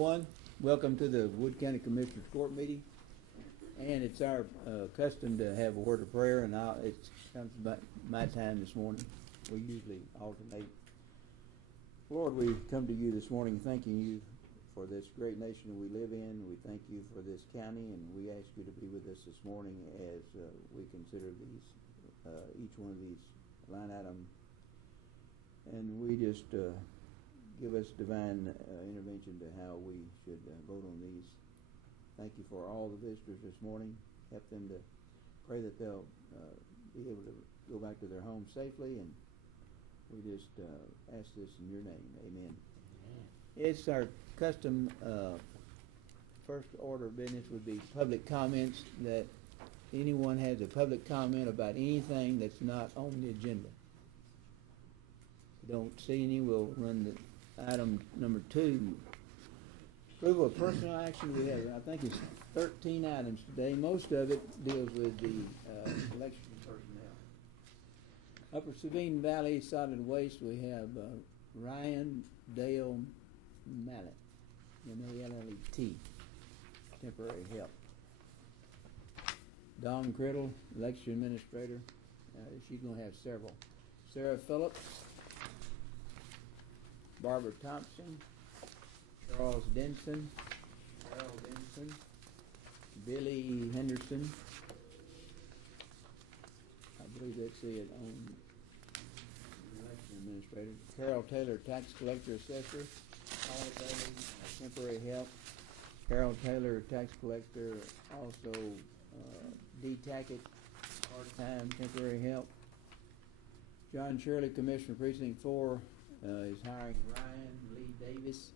One, welcome to the Wood County Commissioners Court meeting. And it's our custom to have a word of prayer, and it comes about my time this morning. We usually alternate. Lord, we come to you this morning thanking you for this great nation we live in. We thank you for this county, and we ask you to be with us this morning as we consider these, each one of these line items. And we just give us divine intervention to how we should vote on these. Thank you for all the visitors this morning. Help them to pray that they'll be able to go back to their homes safely, and we just ask this in your name. Amen. It's our custom, first order of business would be public comments, that anyone has a public comment about anything that's not on the agenda. If you don't see any, we'll run the item number 2. Approval of personal action. We have, I think it's 13 items today. Most of it deals with the election personnel. Upper Sabine Valley Solid Waste, we have Ryan Dale Mallet, M-A-L-L-E-T, temporary help. Dawn Criddle, election administrator. She's going to have several. Sarah Phillips, Barbara Thompson, Charles Denson, Carol Denson, Billy Henderson. I believe that's it on election administrator. Carol Taylor, tax collector assessor. Paula Bailey, temporary help. Carol Taylor, tax collector, also D. Tackett, part-time temporary help. John Shirley, Commissioner Precinct 4, is hiring Ryan Lee Davis,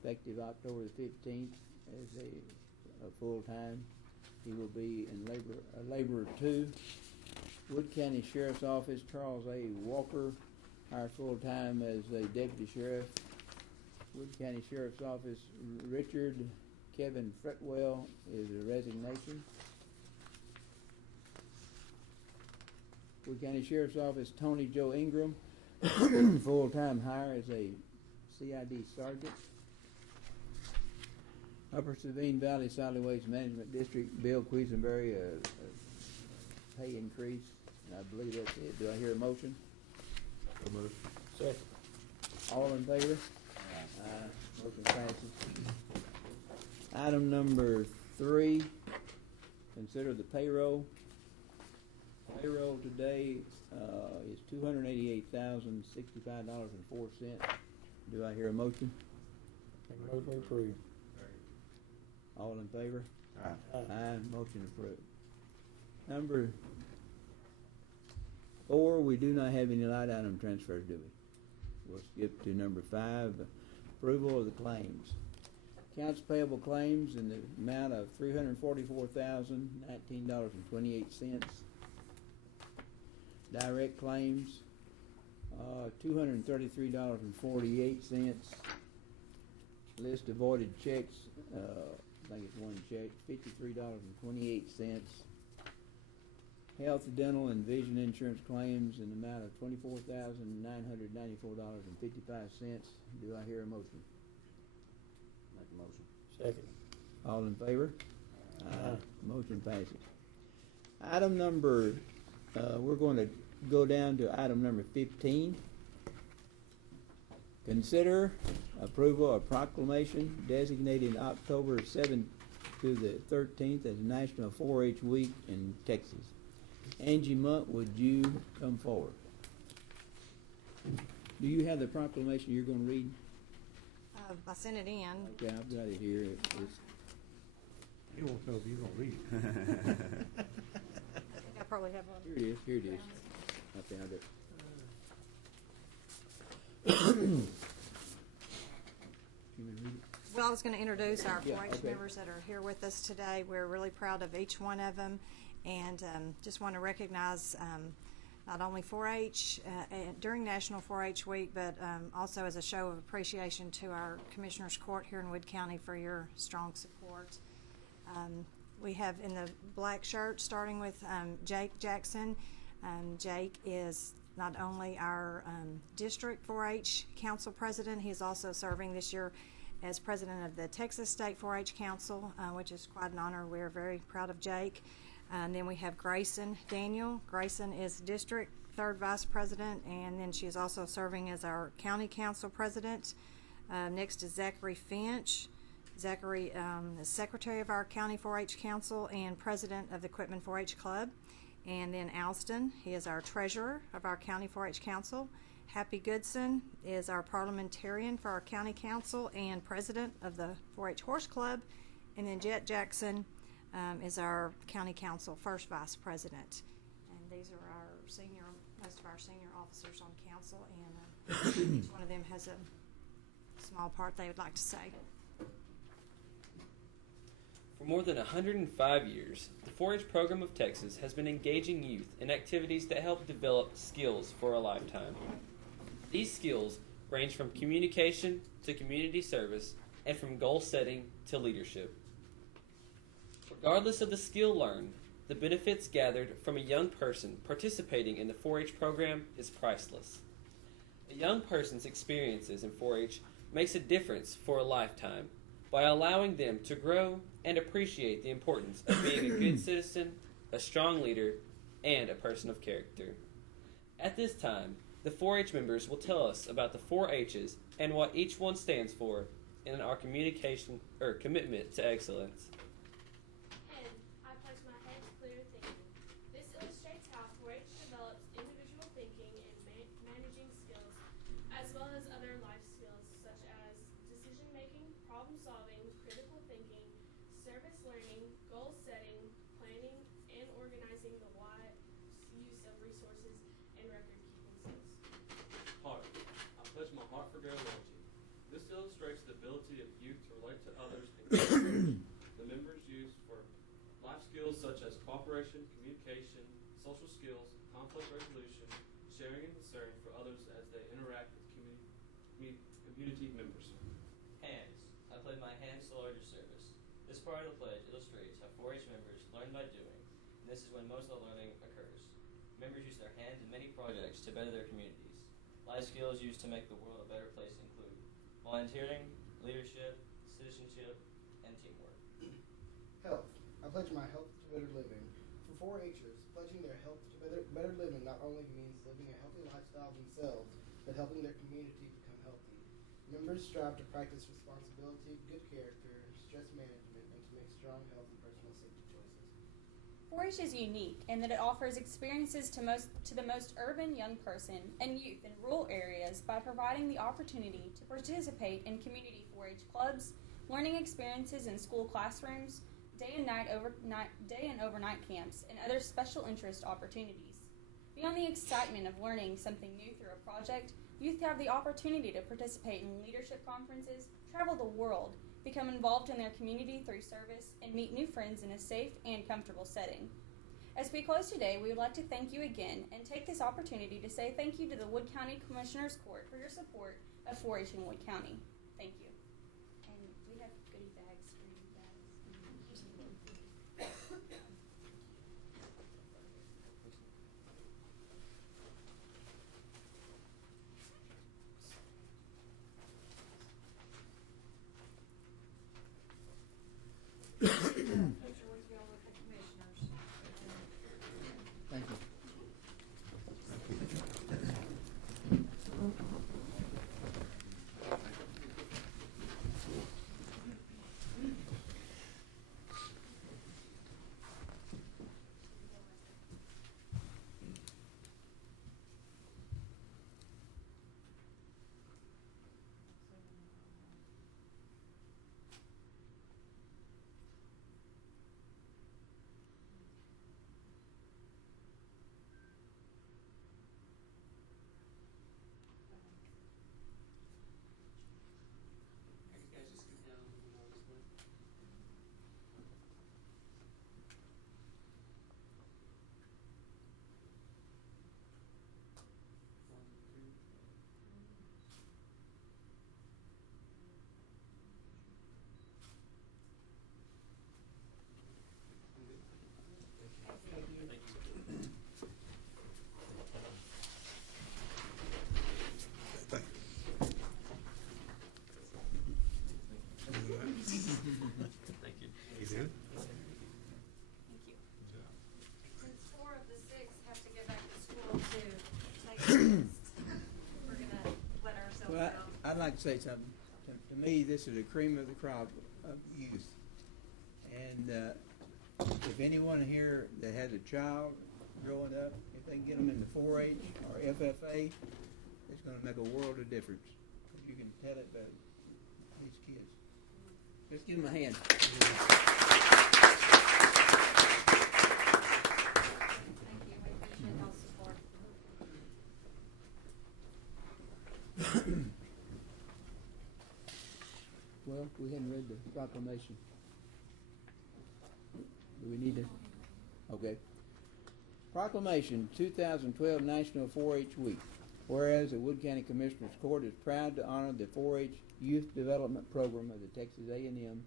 effective October the 15th, as a full-time. He will be in laborer 2. Wood County Sheriff's Office, Charles A. Walker, hired full-time as a deputy sheriff. Wood County Sheriff's Office, Richard Kevin Fretwell is a resignation. Wood County Sheriff's Office, Tony Joe Ingram, full-time hire as a CID sergeant. Upper Sabine Valley Solid Waste Management District, Bill Quisenberry, a pay increase. And I believe that's it. Do I hear a motion? Second. All in favor? Motion passes. Item number 3, consider the payroll. Payroll today is $288,065.04. Do I hear a motion? Motion approved. All in favor? Aye. Aye. Motion approved. Number 4, we do not have any line item transfers, do we? We'll skip to number 5, approval of the claims. Accounts payable claims in the amount of $344,019.28. Direct claims, $233.48. List of voided checks, I think it's one check, $53.28. Health, dental, and vision insurance claims in the amount of $24,994.55. Do I hear a motion? Make a motion. Second. All in favor? Motion passes. Item number, we're going to go down to item number 15. Consider approval of proclamation designating October 7th to the 13th as National 4-H Week in Texas. Angie Munt, would you come forward? Do you have the proclamation you're going to read? I sent it in. Okay, I've got it here. You won't know if you're going to read it. I think I probably have one. Here it is. Here it is. I found it. You want me to read it? Well, I was going to introduce our 4-H Yeah, okay. members that are here with us today. We're really proud of each one of them, and just want to recognize not only 4-H during National 4-H Week, but also as a show of appreciation to our Commissioners Court here in Wood County for your strong support. We have in the black shirt, starting with Jake Jackson. Jake is not only our District 4-H Council President, he is also serving this year as president of the Texas State 4-H Council, which is quite an honor. We're very proud of Jake. And then we have Grayson Daniel. Grayson is district 3rd vice president, and then she is also serving as our county council president. Next is Zachary Finch. Zachary is secretary of our county 4-H council and president of the Quitman 4-H club. And then Alston, he is our treasurer of our county 4-H council. Happy Goodson is our parliamentarian for our county council and president of the 4-H horse club. And then Jet Jackson is our county council first vice president. And these are our most of our senior officers on council, and each one of them has a small part they would like to say. For more than 105 years, the 4-H program of Texas has been engaging youth in activities that help develop skills for a lifetime. These skills range from communication to community service and from goal setting to leadership. Regardless of the skill learned, the benefits gathered from a young person participating in the 4-H program is priceless. A young person's experiences in 4-H makes a difference for a lifetime by allowing them to grow and appreciate the importance of being a good citizen, a strong leader, and a person of character. At this time, the 4-H members will tell us about the 4 H's and what each one stands for in our commitment to excellence. I pledge my head to clear thinking. This illustrates how 4-H develops individual thinking and managing skills, as well as other life skills such as decision-making, problem-solving, critical thinking, service learning, goal-setting, planning, and organizing, the wise use of resources, and record-keeping skills. Heart. I pledge my heart for loyalty. This illustrates the ability of youth to relate to others and cooperate. The members use for life skills such as cooperation, communication, social skills, conflict resolution, sharing and concern for others as they interact with community members. Hands. I pledge my hands to larger service. This part of the pledge illustrates how 4-H members learn by doing, and this is when most of the learning occurs. Members use their hands in many projects to better their communities. Life skills used to make the world a better place include volunteering, leadership, citizenship, and teamwork. Health. I pledge my health to better living. For 4-Hers, pledging their health to better living not only means living a healthy lifestyle themselves, but helping their community become healthy. Members strive to practice responsibility, good character, stress management, and to make strong health and personal safety choices. 4-H is unique in that it offers experiences to the most urban young person and youth in rural areas by providing the opportunity to participate in community 4-H clubs, learning experiences in school classrooms, day and overnight camps, and other special interest opportunities. Beyond the excitement of learning something new through a project, youth have the opportunity to participate in leadership conferences, travel the world, become involved in their community through service, and meet new friends in a safe and comfortable setting. As we close today, we would like to thank you again and take this opportunity to say thank you to the Wood County Commissioners Court for your support of 4-H in Wood County. Thank you. And we have goodie bags for you guys. Thank you. to say something. To me, this is the cream of the crop of youth. And if anyone here that has a child growing up, if they can get them into 4-H or FFA, it's going to make a world of difference. You can tell it by these kids. Let's give them a hand. Thank you. We appreciate y'all's support. Well, we hadn't read the proclamation. Do we need to? Okay. Proclamation, 2012 National 4-H Week. Whereas the Wood County Commissioners Court is proud to honor the 4-H Youth Development Program of the Texas A&M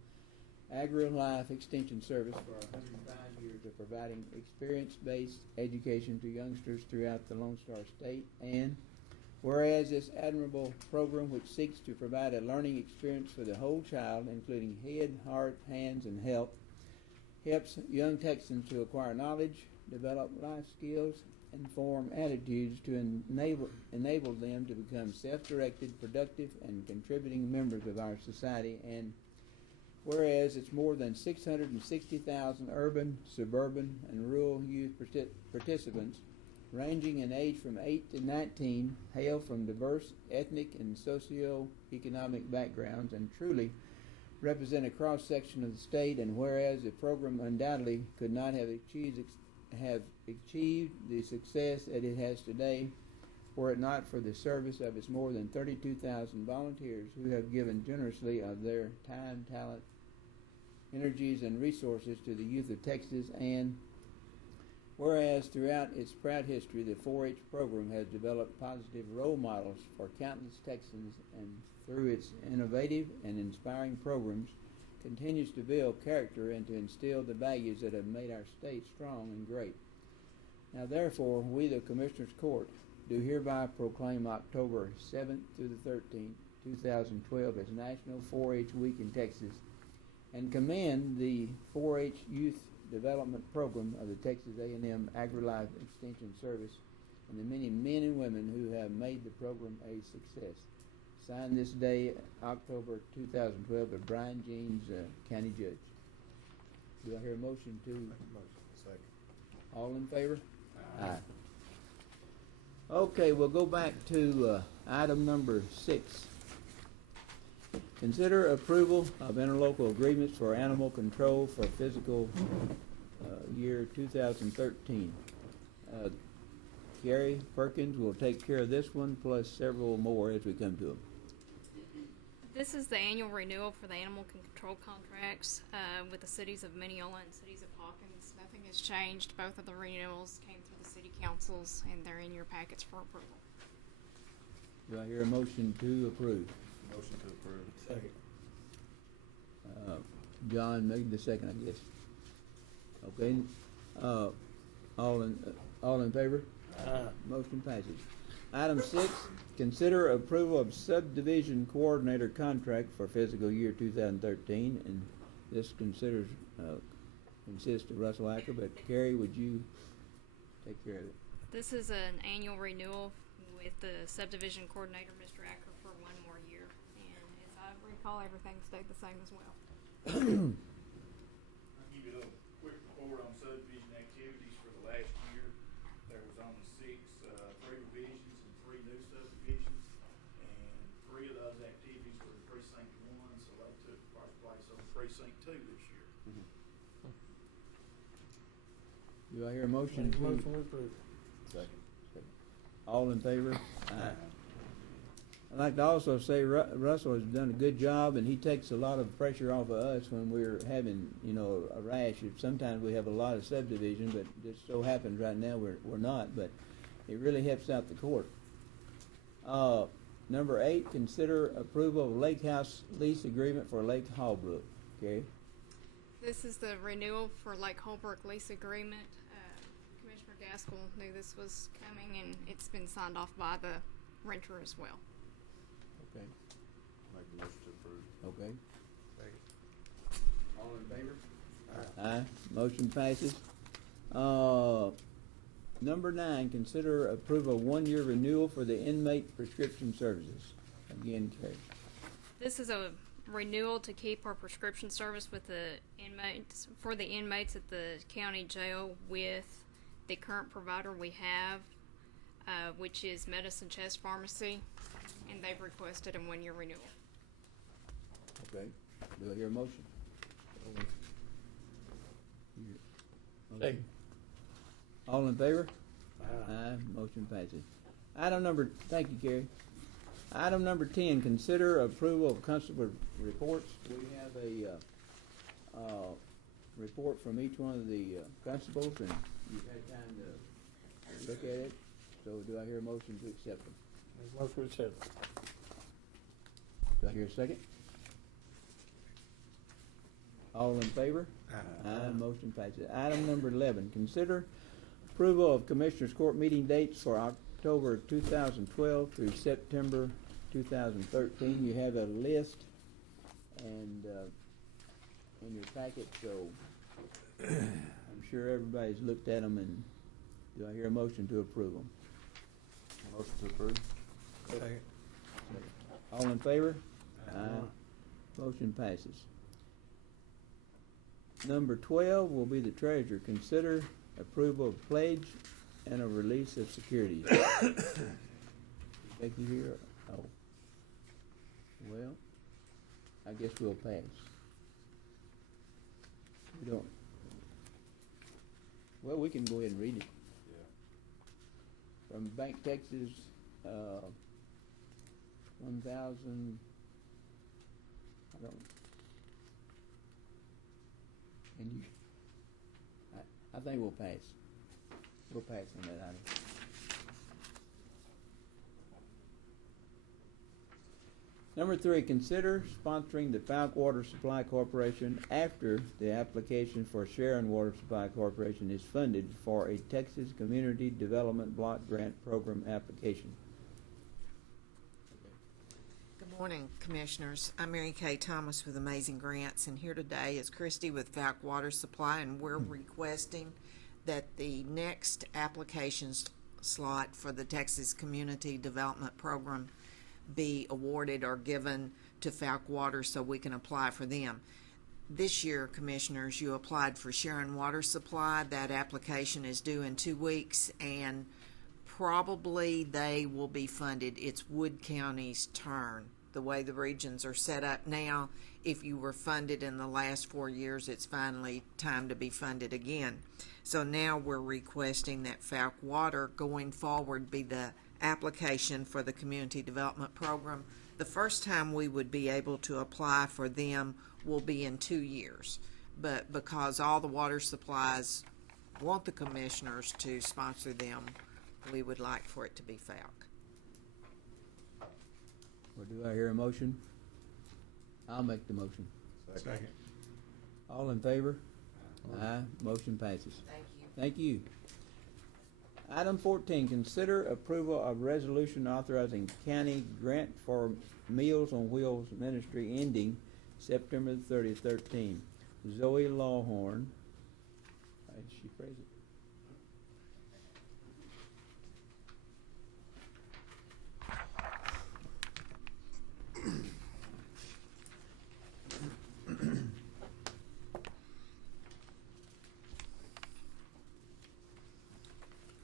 Agri-Life Extension Service for 105 years of providing experience-based education to youngsters throughout the Lone Star State. And whereas this admirable program, which seeks to provide a learning experience for the whole child, including head, heart, hands, and health, helps young Texans to acquire knowledge, develop life skills, and form attitudes to enable them to become self-directed, productive, and contributing members of our society. And whereas it's more than 660,000 urban, suburban, and rural youth participants, ranging in age from 8 to 19, hail from diverse ethnic and socio-economic backgrounds and truly represent a cross-section of the state. And whereas the program undoubtedly could not have achieved the success that it has today were it not for the service of its more than 32,000 volunteers who have given generously of their time, talent, energies, and resources to the youth of Texas. And whereas throughout its proud history, the 4-H program has developed positive role models for countless Texans, and through its innovative and inspiring programs continues to build character and to instill the values that have made our state strong and great. Now therefore, we, the Commissioners Court, do hereby proclaim October 7th through the 13th, 2012 as National 4-H Week in Texas, and commend the 4-H Youth Development Program of the Texas A&M Agri-Life Extension Service and the many men and women who have made the program a success. Signed this day, October 2012, by Brian Jeans, County Judge. Do I hear a motion to? Second. All in favor? Aye. Okay, we'll go back to item number 6. Consider approval of interlocal agreements for animal control for fiscal year 2013. Gary Perkins will take care of this one, plus several more as we come to them. This is the annual renewal for the animal control contracts with the cities of Mineola and cities of Hawkins. Nothing has changed. Both of the renewals came through the city councils, and they're in your packets for approval. Do I hear a motion to approve? Motion to approve. Second. John made the second, I guess. Okay. All in favor? Motion passes. Item 6, consider approval of subdivision coordinator contract for fiscal year 2013, and this consists of Russell Acker, but Carrie, would you take care of it? This is an annual renewal with the subdivision coordinator, Mr. Acker, for 1 more year. And as I recall, everything stayed the same as well. I'll give you a little quick report on subdivision activities for the last year. There was only 3 revisions and 3 new subdivisions, and 3 of those activities were in precinct 1, so they took place on precinct 2 this year. Do I hear a motion to? Motion to approve. Second. All in favor? Aye. I'd like to also say Russell has done a good job, and he takes a lot of pressure off of us when we're having, a rash. Sometimes we have a lot of subdivision, but it just so happens right now we're not, but it really helps out the court. Number 8, consider approval of Lake House lease agreement for Lake Hallbrook. Okay. This is the renewal for Lake Holbrook lease agreement. Commissioner Gaskell knew this was coming, and it's been signed off by the renter as well. Okay. Make the motion to approve. Okay. Second. All in favor? Aye. Aye. Motion passes. Number 9, consider approval of 1-year renewal for the inmate prescription services. Again, Carrie. This is a renewal to keep our prescription service with the inmates, for the inmates at the county jail with the current provider we have, which is Medicine Chest Pharmacy, and they've requested a 1-year renewal. Okay, do I hear a motion? Second. All in favor? Aye. Motion passes. Thank you, Gary. Item number 10, consider approval of constable reports. We have a report from each one of the constables, and you've had time to look at it. So do I hear a motion to accept them? Motion to accept. Do I hear a second? All in favor? Aye. Motion passes. Item number 11, consider approval of Commissioners Court meeting dates for October 2012 through September 2013. You have a list and in your packet, so I'm sure everybody's looked at them. And do I hear a motion to approve them? Motion to approve. Second. All in favor? Aye. Motion passes. Number 12 will be the treasurer. Consider approval of pledge and a release of securities. Becky here? Oh. Well, I guess we'll pass. We don't. Well, we can go ahead and read it. Yeah. From Bank Texas, 1,000. I don't. And you, I think we'll pass. We'll pass on that item. Number 3, consider sponsoring the Falk Water Supply Corporation after the application for Sharon Water Supply Corporation is funded for a Texas Community Development Block Grant Program application. Good morning, Commissioners. I'm Mary Kay Thomas with Amazing Grants, and here today is Christy with Falk Water Supply, and we're requesting that the next application slot for the Texas Community Development Program be awarded or given to Falk Water so we can apply for them. This year, Commissioners, you applied for Sharon Water Supply. That application is due in 2 weeks, and probably they will be funded. It's Wood County's turn. The way the regions are set up now, if you were funded in the last 4 years, it's finally time to be funded again. So now we're requesting that Falk Water going forward be the application for the Community Development Program. The first time we would be able to apply for them will be in 2 years. But because all the water supplies want the Commissioners to sponsor them, we would like for it to be Falk. Or do I hear a motion? I'll make the motion. Second. All in favor? Aye. Motion passes. Thank you. Thank you. Item 14, consider approval of resolution authorizing county grant for Meals on Wheels ministry ending September 30th, 13. Zoe Lawhorn. How did she phrase it?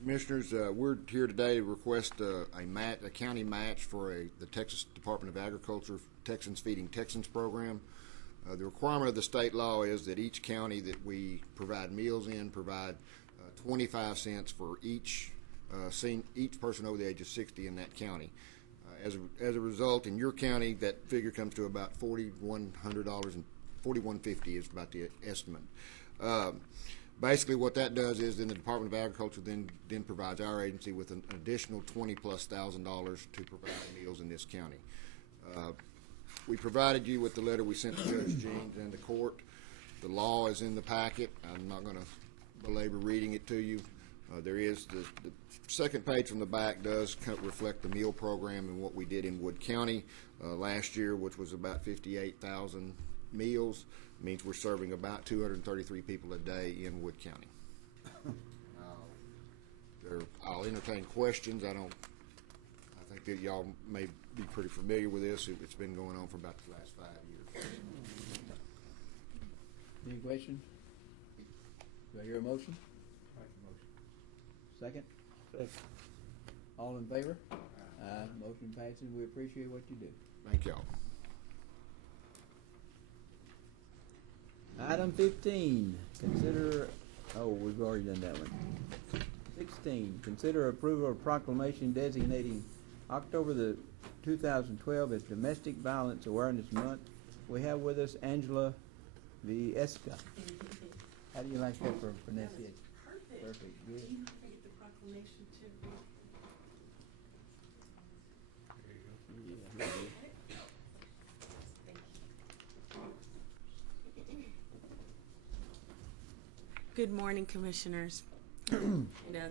Commissioners, we're here today to request a county match for the Texas Department of Agriculture Texans Feeding Texans program. The requirement of the state law is that each county that we provide meals in provide 25 cents for each person over the age of 60 in that county. As a result, in your county, that figure comes to about $4,100 and $4,150 is about the estimate. Basically, what that does is then the Department of Agriculture then provides our agency with an additional $20,000+ to provide meals in this county. We provided you with the letter we sent to Judge Jeans and the court. The law is in the packet. I'm not going to belabor reading it to you. There is the second page from the back does reflect the meal program and what we did in Wood County last year, which was about 58,000 meals. Means we're serving about 233 people a day in Wood County. I'll entertain questions. I think that y'all may be pretty familiar with this. It's been going on for about the last 5 years. Any questions? Do I hear a motion? Second? Second. All in favor? Aye. Motion passes. We appreciate what you do. Thank y'all. Item 15, consider, we've already done that one. 16, consider approval of proclamation designating October the 2012 as Domestic Violence Awareness Month. We have with us Angela Viesca. How do you like that for pronunciation? Perfect. Perfect, good. You create the proclamation too. Yeah, good. Good morning, Commissioners.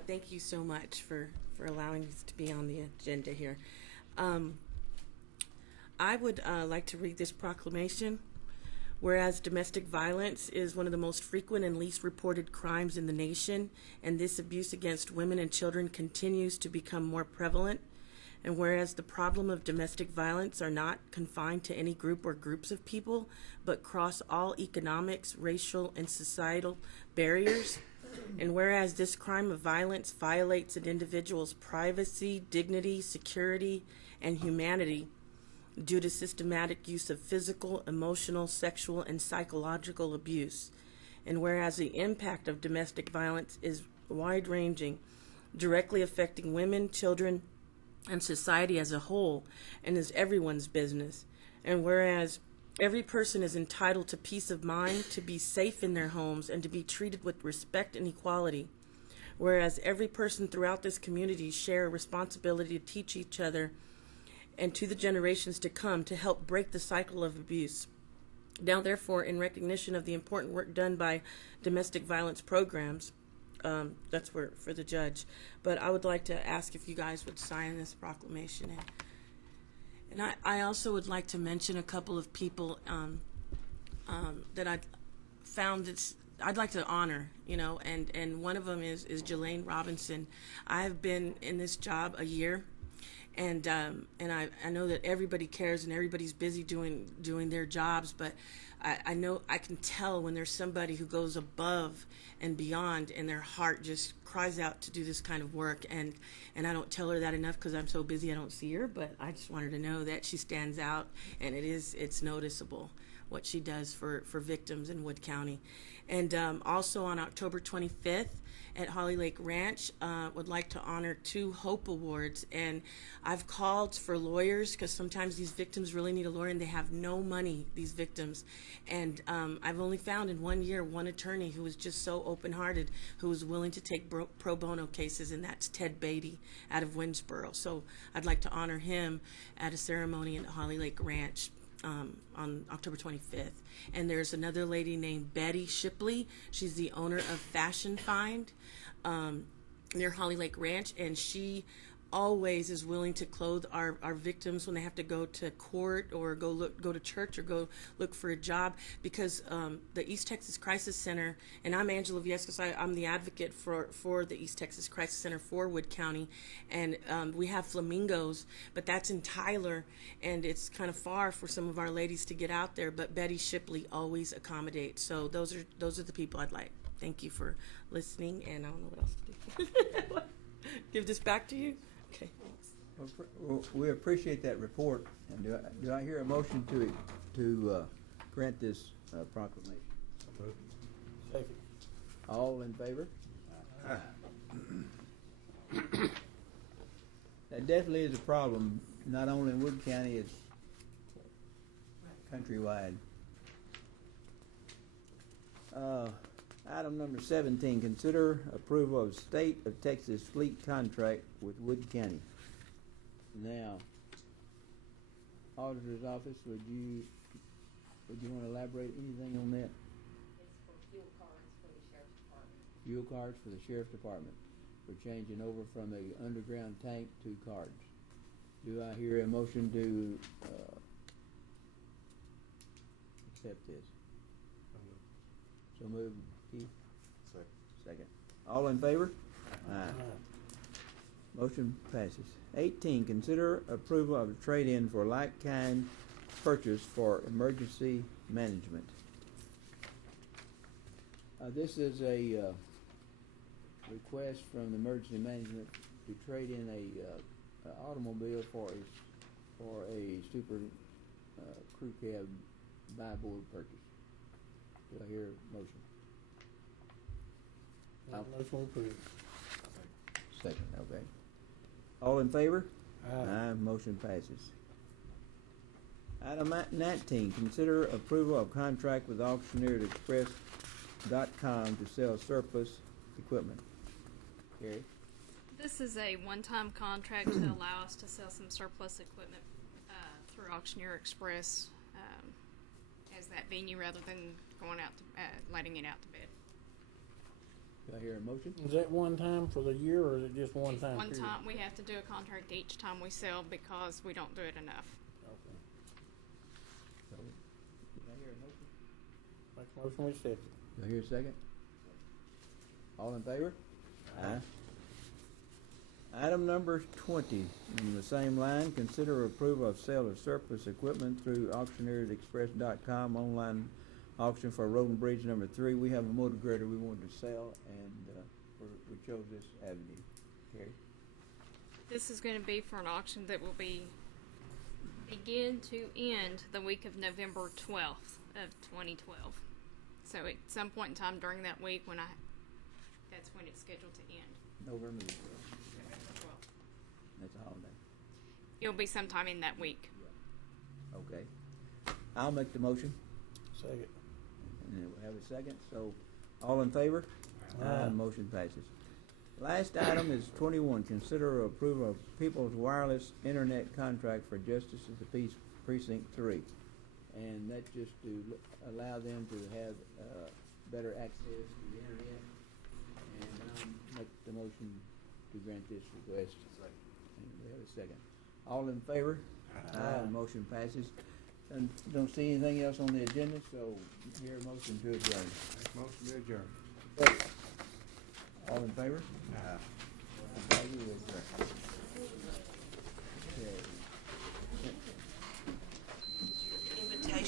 Thank you so much for allowing us to be on the agenda here. I would like to read this proclamation. Whereas domestic violence is one of the most frequent and least reported crimes in the nation, and this abuse against women and children continues to become more prevalent, and whereas the problem of domestic violence are not confined to any group or groups of people, but cross all economics, racial, and societal barriers, and whereas this crime of violence violates an individual's privacy, dignity, security, and humanity due to systematic use of physical, emotional, sexual, and psychological abuse, and whereas the impact of domestic violence is wide-ranging, directly affecting women, children, and society as a whole, and is everyone's business, and whereas every person is entitled to peace of mind, to be safe in their homes, and to be treated with respect and equality, whereas every person throughout this community share a responsibility to teach each other and to the generations to come to help break the cycle of abuse. Now, therefore, in recognition of the important work done by domestic violence programs, that's for the judge, but I would like to ask if you guys would sign this proclamation. And I also would like to mention a couple of people that I found that I'd like to honor, and one of them is Jelaine Robinson. I have been in this job a year, and I know that everybody cares and everybody's busy doing their jobs, but I know I can tell when there's somebody who goes above and beyond, and their heart just cries out to do this kind of work, and I don't tell her that enough because I'm so busy I don't see her, but I just want her to know that she stands out, and it's noticeable what she does for victims in Wood County. And also on October 25th at Holly Lake Ranch, would like to honor 2 Hope Awards, and I've called for lawyers because sometimes these victims really need a lawyer and they have no money, these victims, and I've only found in 1 year one attorney who was just so open-hearted, who was willing to take pro bono cases, and that's Ted Beatty out of Winsboro. So I'd like to honor him at a ceremony at Holly Lake Ranch on October 25th. And there's another lady named Betty Shipley. She's the owner of Fashion Find near Holly Lake Ranch, and she always is willing to clothe our victims when they have to go to court or go to church or go look for a job, because the East Texas Crisis Center, and I'm Angela Viescas, I'm the advocate for the East Texas Crisis Center for Wood County, and we have Flamingos, but that's in Tyler, and it's kind of far for some of our ladies to get out there, but Betty Shipley always accommodates. So those are the people I'd like. Thank you for listening, and I don't know what else to do. Give this back to you. Okay, thanks. Well, we appreciate that report. And do I hear a motion to grant this proclamation? Second. All in favor? That definitely is a problem, not only in Wood County, it's countrywide. Item number 17, consider approval of State of Texas fleet contract with Wood County. Now, Auditor's Office, would you want to elaborate anything on that? It's for fuel cards for the Sheriff's Department. Fuel cards for the Sheriff's Department. We're changing over from a underground tank to cards. Do I hear a motion to accept this? So moved. Keith? Second. All in favor? Aye. Motion passes. 18, consider approval of a trade-in for like-kind purchase for emergency management. This is a request from the emergency management to trade in a automobile for a super crew cab buy board purchase. Do I hear a motion? Motion approved. Second, okay. All in favor? Aye. Motion passes. Item 19, consider approval of contract with auctioneerexpress.com to sell surplus equipment. Gary? This is a one-time contract to allow us to sell some surplus equipment through Auctioneer Express as that venue rather than going out to letting it out to bid. Do I hear a motion? Is that one time for the year, or is it just one time? One period? time, we have to do a contract each time we sell because we don't do it enough. Okay. So, do I hear a motion? Make a motion, we accept it. Do I hear a second? All in favor? Aye. Item number 20, in the same line, consider approval of sale of surplus equipment through auctioneersexpress.com online auction for Road and Bridge number 3. We have a motor grader we wanted to sell, and we chose this avenue. Carrie? This is going to be for an auction that will begin to end the week of November 12th of 2012. So at some point in time during that week that's when it's scheduled to end. November the 12th. November 12th. That's a holiday. It'll be sometime in that week. Okay. I'll make the motion. Second. And we'll have a second. So, all in favor? Aye. Motion passes. Last item is 21. Consider approval of People's Wireless Internet contract for Justice of the Peace Precinct 3. And that's just to allow them to have better access to the internet. And I'll make the motion to grant this request. And we have a second. All in favor? Aye. Motion passes. And don't see anything else on the agenda, so hear a motion to adjourn. Motion to adjourn. All in favor? Aye. We adjourn.